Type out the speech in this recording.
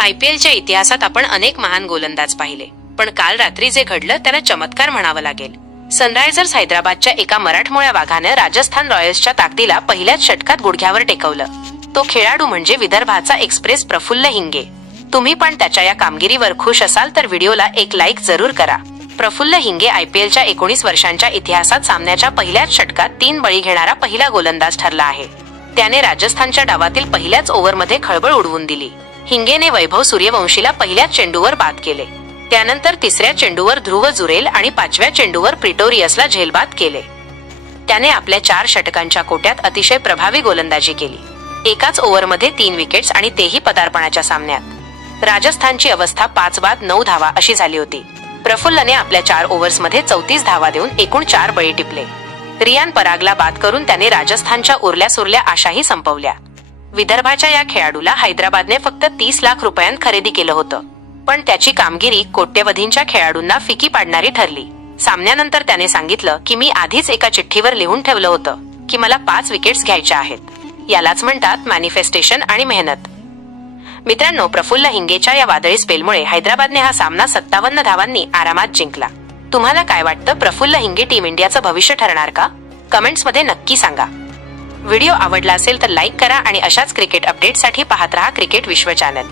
IPLच्या इतिहासात आपण अनेक महान गोलंदाज पाहिले, पण काल रात्री जे घडलं त्याला चमत्कार म्हणावं लागेल. सनरायझर्स हैदराबादच्या एका मराठमोळ्या वाघानं राजस्थान रॉयल्सच्या ताकदीला पहिल्याच षटकात गुडघ्यावर टेकवलं. तो खेळाडू म्हणजे विदर्भाचा एक्सप्रेस प्रफुल्ल हिंगे. तुम्ही पण त्याच्या या कामगिरीवर खुश असाल तर व्हिडिओला एक लाईक जरूर करा. प्रफुल्ल हिंगे IPLच्या 19 वर्षांच्या इतिहासात सामन्याच्या पहिल्याच षटकात 3 बळी घेणारा पहिला गोलंदाज ठरला आहे. त्याने राजस्थानच्या डावातील पहिल्याच ओव्हरमध्ये खळबळ उडवून दिली. हिंगेने वैभव सूर्यवंशीला पहिल्याच चेंडूवर बाद केले. त्यानंतर तिसऱ्या चेंडूवर ध्रुव जुरेल आणि 5व्या चेंडूवर प्रिटोरियसला झेलबाद केले. त्याने आपल्या 4 षटकांच्या कोट्यात अतिशय प्रभावी गोलंदाजी केली. एकाच ओव्हरमध्ये 3 विकेट्स आणि तेही पदार्पणाच्या सामन्यात. राजस्थानची अवस्था 5 बाद 9 धावा अशी झाली होती. प्रफुल्लने आपल्या 4 ओव्हर्समध्ये 34 धावा देऊन एकूण 4 बळी टिपले. रियान परागला बाद करून त्याने राजस्थानच्या उरल्या-सुरल्या आशाही संपवल्या. विदर्भाच्या या खेळाडूला हैदराबादने फक्त 30 लाख रुपयांत खरेदी केलं होतं, पण त्याची कामगिरी कोट्यवधींच्या खेळाडूंना फिकी पाडणारी ठरली. सामन्यानंतर त्याने सांगितलं की मी आधीच एका चिठ्ठीवर लिहून ठेवलं होतं की मला 5 विकेट्स घ्यायच्या आहेत. यालाच म्हणतात मॅनिफेस्टेशन आणि मेहनत. मित्रांनो, प्रफुल्ल हिंगेच्या या वादळी स्पेलमुळे हैदराबादने हा सामना 57 धावांनी आरामात जिंकला. तुम्हाला काय वाटतं, प्रफुल्ल हिंगे टीम इंडियाचं भविष्य ठरणार का? कमेंट्समध्ये नक्की सांगा. व्हिडिओ आवडला असेल तर लाईक करा आणि अशाच क्रिकेट अपडेटसाठी पाहत रहा क्रिकेट विश्व चॅनल.